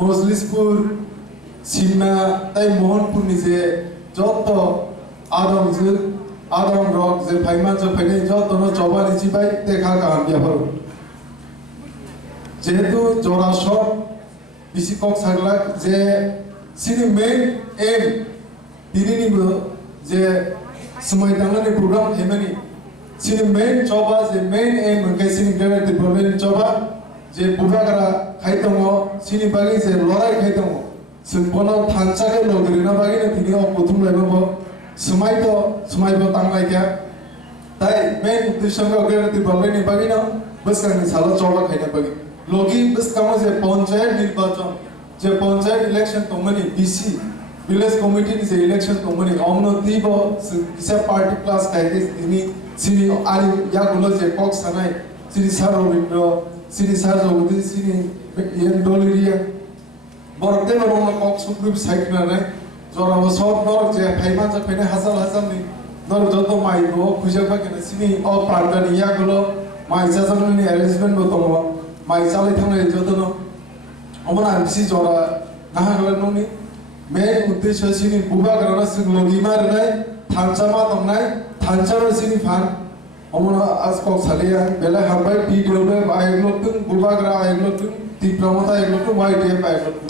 মজলিসপুর সিমনা তাই মোহনপুরনি যে যত আদম রক যে ফাইমান যে ফাইনে যত জবানি জিবাই দেখা গান বিয়াফার যেহেতু জরা সব বিসি কক সাগলাক যে সিনি মেইন এম দিনিনিबो যে সময় দাঙ্গানি প্রোগ্রাম হেমানি সিনি মেইন জবা যে মেইন এম মকে সিনি গ্রেড ডেভেলপমেন্ট জবা যে বুবাগারা খাইতङ সিনি বাগি যে লড়াই খাইতङ সিম্পল থানচাকে লগরিনা বাগি না তিনি প্রথম লাইবো সময়বো তাংলাইকা তাই মেইন উদ্দেশ্য গ্রেড ডেভেলপমেন্ট বাগি না বসকানি সালা জবা খাইনা বাগি লগি বসকামো যে পঞ্চায়েত নির্বাচন যে পঞ্চায়েত ইলেকশন তমনি বিসি ভিলেজ কমিটি যে ইলেকশন তমনি অমনতিব কিসা পার্টি ক্লাস কাইতে তিনি সিনি আলি ইয়াগুলো যে কক সানাই সিনি সার রবীন্দ্র সিনি সার জগদি সিনি ইয়েন ডলিরিয়া বরতে বরং কক সুগ্রুপ সাইকনা নাই জরাবো সব নর যে ফাইমান যে ফাইনে হাজার নি নর যত মাইবো খুঁজে পাকেনা সিনি অ পার্টানি ইয়াগুলো মাই জাজানি অ্যারেঞ্জমেন্ট বতম মাই চালাই থাংনাই যতনো অমনা বিসি জরা নাহাগলে ননি মেইন উদ্দেশ্য সিনি বুবাগাरा सिंग लगिमार নাই থানচামা দংনাই থানচার সিনি ফান অমনা আজকক সালিয়া বেলা হাবাই পিডিওবে আইগ্লতুন বুবাগাरा আইগ্লতুন তীব্রমতা আইগ্লতুন ওয়াইটিএফ আইগ্লতুন